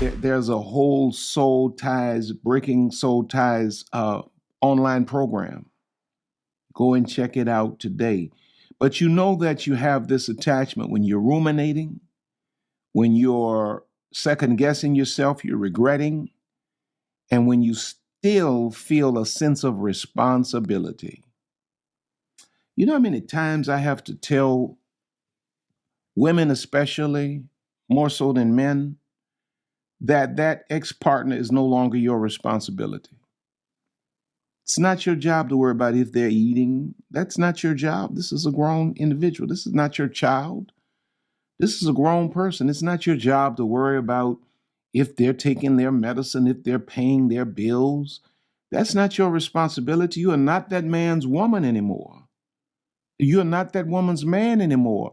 There's a whole soul ties, breaking soul ties online program. Go and check it out today. But you know that you have this attachment when you're ruminating, when you're second guessing yourself, you're regretting, and when you still feel a sense of responsibility. You know how many times I have to tell women, especially more so than men, that that ex-partner is no longer your responsibility. It's not your job to worry about if they're eating. That's not your job. This is a grown individual. This is not your child. This is a grown person. It's not your job to worry about if they're taking their medicine, if they're paying their bills. That's not your responsibility. You are not that man's woman anymore. You're not that woman's man anymore.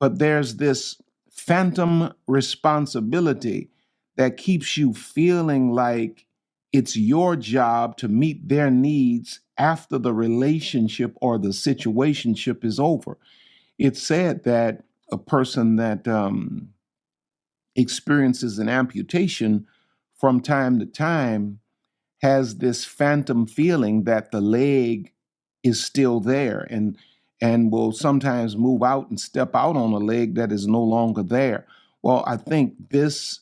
But there's this phantom responsibility that keeps you feeling like it's your job to meet their needs after the relationship or the situationship is over. It's said that a person that experiences an amputation from time to time has this phantom feeling that the leg is still there and will sometimes move out and step out on a leg that is no longer there. Well, I think this,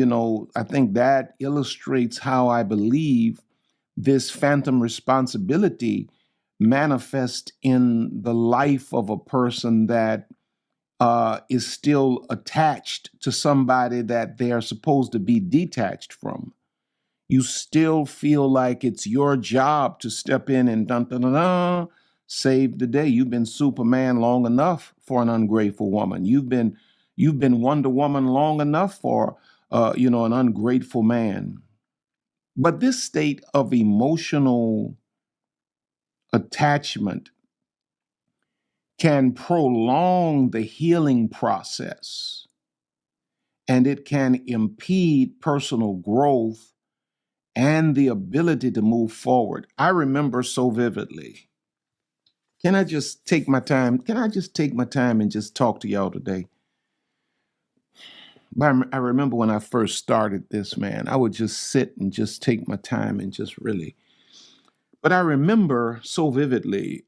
I think that illustrates how I believe this phantom responsibility manifests in the life of a person that is still attached to somebody that they are supposed to be detached from. You still feel like it's your job to step in and dun dun dun, dun save the day. You've been Superman long enough for an ungrateful woman. You've been Wonder Woman long enough for an ungrateful man. But this state of emotional attachment can prolong the healing process and it can impede personal growth and the ability to move forward. I remember so vividly. Can I just take my time? Can I just take my time and just talk to y'all today? I remember when I first started this, man, I would just sit and just take my time and just really. But I remember so vividly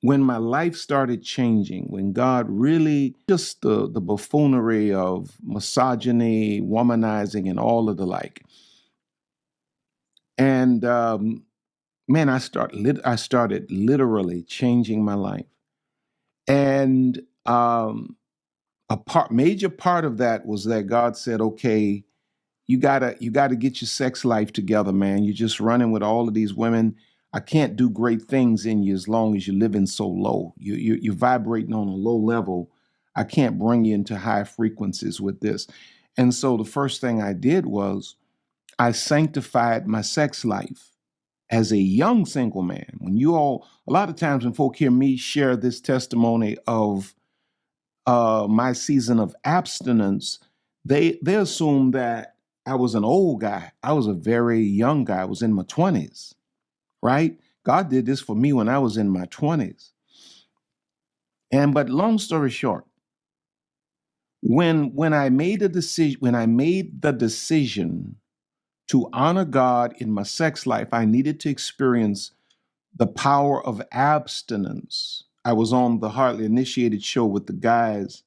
when my life started changing, when God really, just the buffoonery of misogyny, womanizing, and all of the like. And man, I started literally changing my life. And major part of that was that God said, okay, you gotta get your sex life together, man. You're just running with all of these women. I can't do great things in you as long as you're living so low. You're vibrating on a low level. I can't bring you into high frequencies with this. And so the first thing I did was I sanctified my sex life as a young single man. A lot of times when folk hear me share this testimony of my season of abstinence, they assume that I was an old guy. I was a very young guy. I was in my 20s, right? God did this for me when I was in my 20s. But long story short, when I made the decision to honor God in my sex life, I needed to experience the power of abstinence. I was on the Hardly Initiated show with the guys,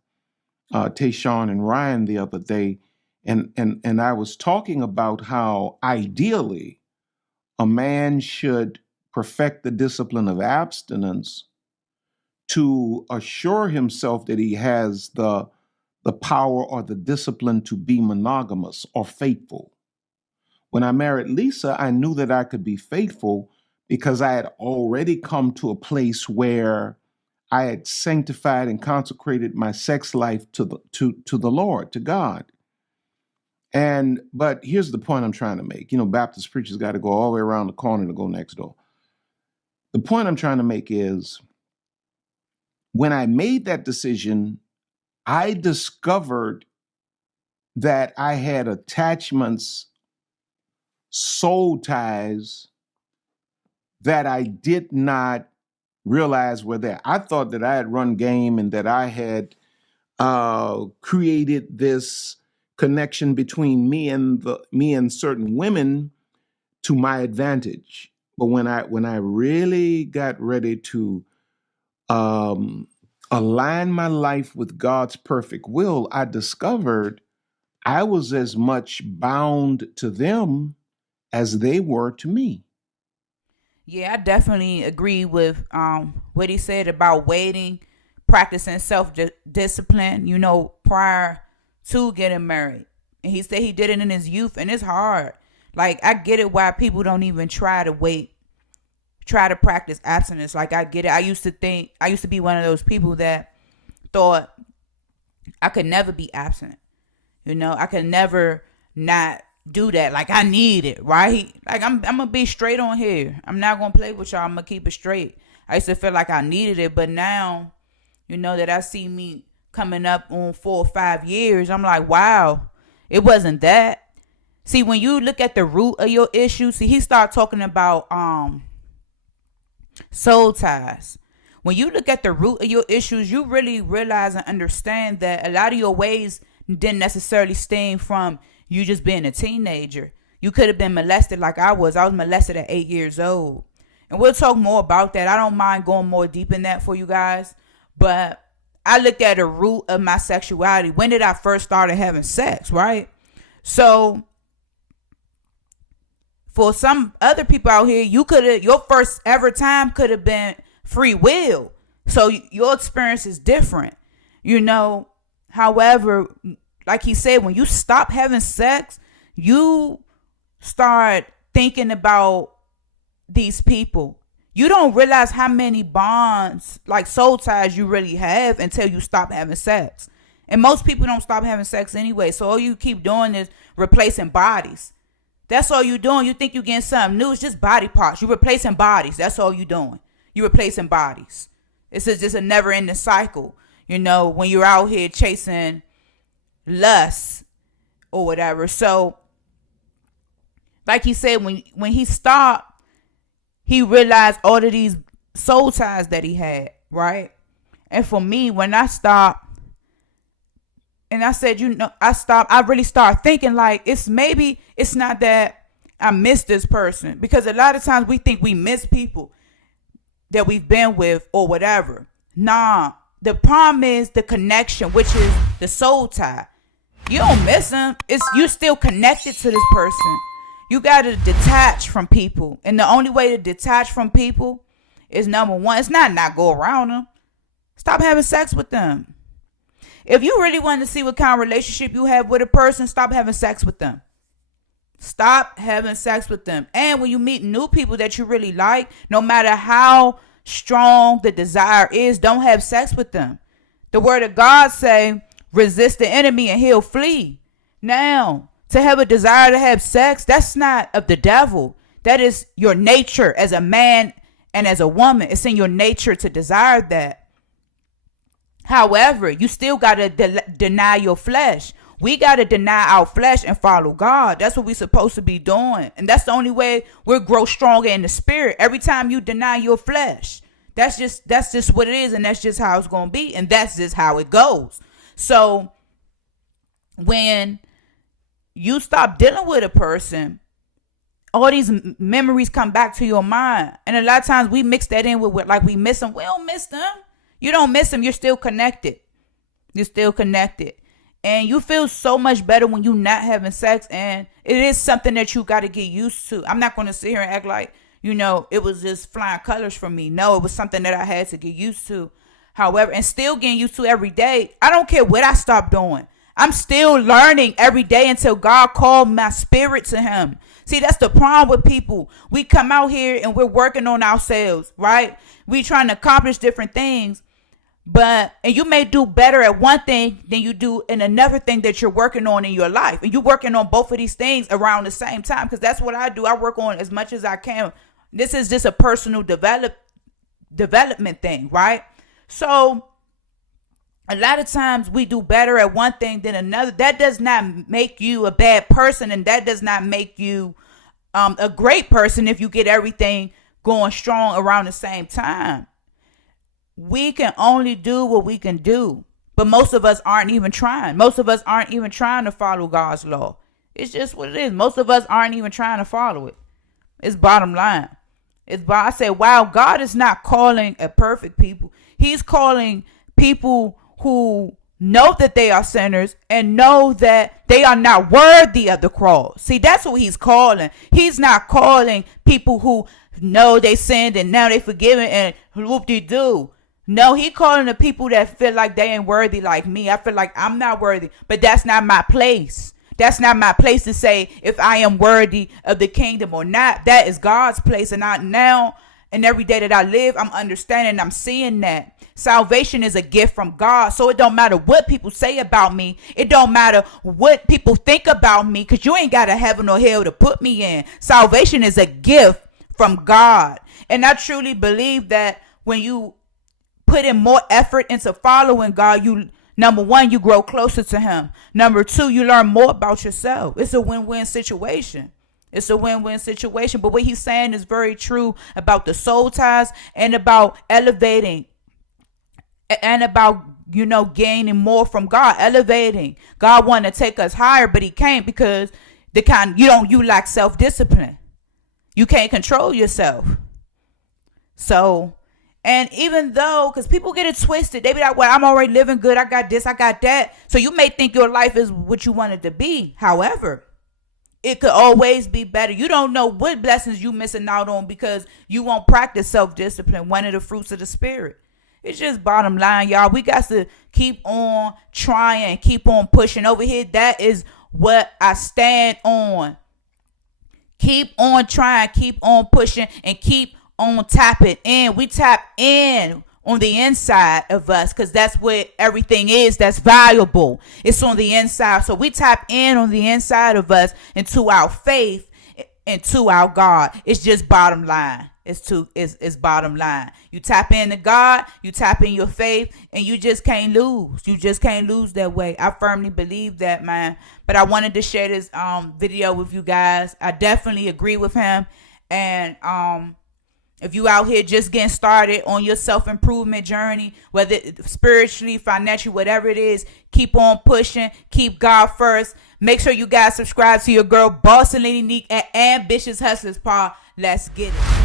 Tayshawn and Ryan, the other day, and I was talking about how ideally a man should perfect the discipline of abstinence to assure himself that he has the power or the discipline to be monogamous or faithful. When I married Lisa, I knew that I could be faithful because I had already come to a place where I had sanctified and consecrated my sex life to the Lord, to God. But here's the point I'm trying to make. Baptist preachers got to go all the way around the corner to go next door. The point I'm trying to make is when I made that decision, I discovered that I had attachments, soul ties that I did not realize were there. I thought that I had run game and that I had created this connection between me and certain women to my advantage. But when I really got ready to um, align my life with God's perfect will, I discovered I was as much bound to them as they were to me. Yeah, I definitely agree with what he said about waiting, practicing self discipline, prior to getting married. And he said he did it in his youth, and it's hard. Like, I get it why people don't even try to wait, try to practice abstinence. Like, I get it. I used to be one of those people that thought I could never be absent. I could never not do that. Like, I need it, right? Like, I'm gonna be straight on here. I'm not gonna play with y'all. I'm gonna keep it straight. I used to feel like I needed it, but now, that I see me coming up on 4 or 5 years, I'm like, wow, it wasn't that. See, when you look at the root of your issue, see, he started talking about soul ties. When you look at the root of your issues, you really realize and understand that a lot of your ways didn't necessarily stem from you just being a teenager. You could have been molested like I was. I was molested at 8 years old. And we'll talk more about that. I don't mind going more deep in that for you guys. But I looked at the root of my sexuality. When did I first started having sex, right? So for some other people out here, your first ever time could have been free will. So your experience is different. However, like he said, when you stop having sex, you start thinking about these people. You don't realize how many bonds, like soul ties, you really have until you stop having sex. And most people don't stop having sex anyway. So all you keep doing is replacing bodies. That's all you're doing. You think you're getting something new. It's just body parts. You're replacing bodies. That's all you're doing. You're replacing bodies. It's just a never ending cycle. When you're out here chasing lust or whatever. So, like he said, when he stopped, he realized all of these soul ties that he had, right? And for me, when I stopped, and I said, I stopped, I really started thinking like, it's not that I miss this person. Because a lot of times we think we miss people that we've been with or whatever. Nah, the problem is the connection, which is the soul tie. You don't miss them. It's you still connected to this person. You gotta detach from people, and the only way to detach from people is number one. It's not go around them. Stop having sex with them. If you really want to see what kind of relationship you have with a person, stop having sex with them. Stop having sex with them. And when you meet new people that you really like, no matter how strong the desire is, don't have sex with them. The word of God say, resist the enemy and he'll flee. Now, to have a desire to have sex, that's not of the devil. That is your nature as a man and as a woman. It's in your nature to desire that. However, you still got to deny your flesh. We got to deny our flesh and follow God. That's what we're supposed to be doing. And that's the only way we'll grow stronger in the spirit. Every time you deny your flesh, that's just what it is. And that's just how it's going to be. And that's just how it goes. So when you stop dealing with a person, all these memories come back to your mind. And a lot of times we mix that in with like we miss them. We don't miss them. You don't miss them. You're still connected. You're still connected. And you feel so much better when you're not having sex. And it is something that you got to get used to. I'm not going to sit here and act like, it was just flying colors for me. No, it was something that I had to get used to. However, and still getting used to every day. I don't care what I stop doing. I'm still learning every day until God called my spirit to him. See, that's the problem with people. We come out here and we're working on ourselves, right? We trying to accomplish different things. And you may do better at one thing than you do in another thing that you're working on in your life. And you're working on both of these things around the same time. Because that's what I do. I work on as much as I can. This is just a personal development thing, right? So a lot of times we do better at one thing than another. That does not make you a bad person. And that does not make you a great person if you get everything going strong around the same time. We can only do what we can do. But most of us aren't even trying. Most of us aren't even trying to follow God's law. It's just what it is. Most of us aren't even trying to follow it. It's bottom line. I say, wow, God is not calling a perfect people. He's calling people who know that they are sinners and know that they are not worthy of the cross. See, that's who he's calling. He's not calling people who know they sinned and now they forgiven and whoop-de-doo. No, he calling the people that feel like they ain't worthy like me. I feel like I'm not worthy, but that's not my place. That's not my place to say if I am worthy of the kingdom or not. That is God's place. And I now, and every day that I live, I'm understanding, I'm seeing that. Salvation is a gift from God. So it don't matter what people say about me. It don't matter what people think about me, because you ain't got a heaven or hell to put me in. Salvation is a gift from God. And I truly believe that when you put in more effort into following God, number one, you grow closer to him. Number two, you learn more about yourself. It's a win-win situation. It's a win-win situation. But what he's saying is very true about the soul ties and about elevating and about, gaining more from God, elevating. God wanted to take us higher, but he can't because you lack self-discipline. You can't control yourself. So, and even though, because people get it twisted, they be like, well, I'm already living good. I got this, I got that. So you may think your life is what you want it to be. However, it could always be better. You don't know what blessings you missing out on because you won't practice self-discipline, one of the fruits of the spirit. It's just bottom line, y'all. We got to keep on trying and keep on pushing. Over here, that is what I stand on. Keep on trying, keep on pushing, and keep on tapping in. We tap in on the inside of us because that's what everything is that's valuable. It's on the inside. So we tap in on the inside of us into our faith and to our God. It's just bottom line. It's bottom line. You tap into God, you tap in your faith, and you just can't lose. You just can't lose that way. I firmly believe that, man. But I wanted to share this video with you guys. I definitely agree with him. And if you out here just getting started on your self-improvement journey, whether spiritually, financially, whatever it is, keep on pushing. Keep God first. Make sure you guys subscribe to your girl, Boss and Lady Neek, at Ambitious Hustlers Paul. Let's get it.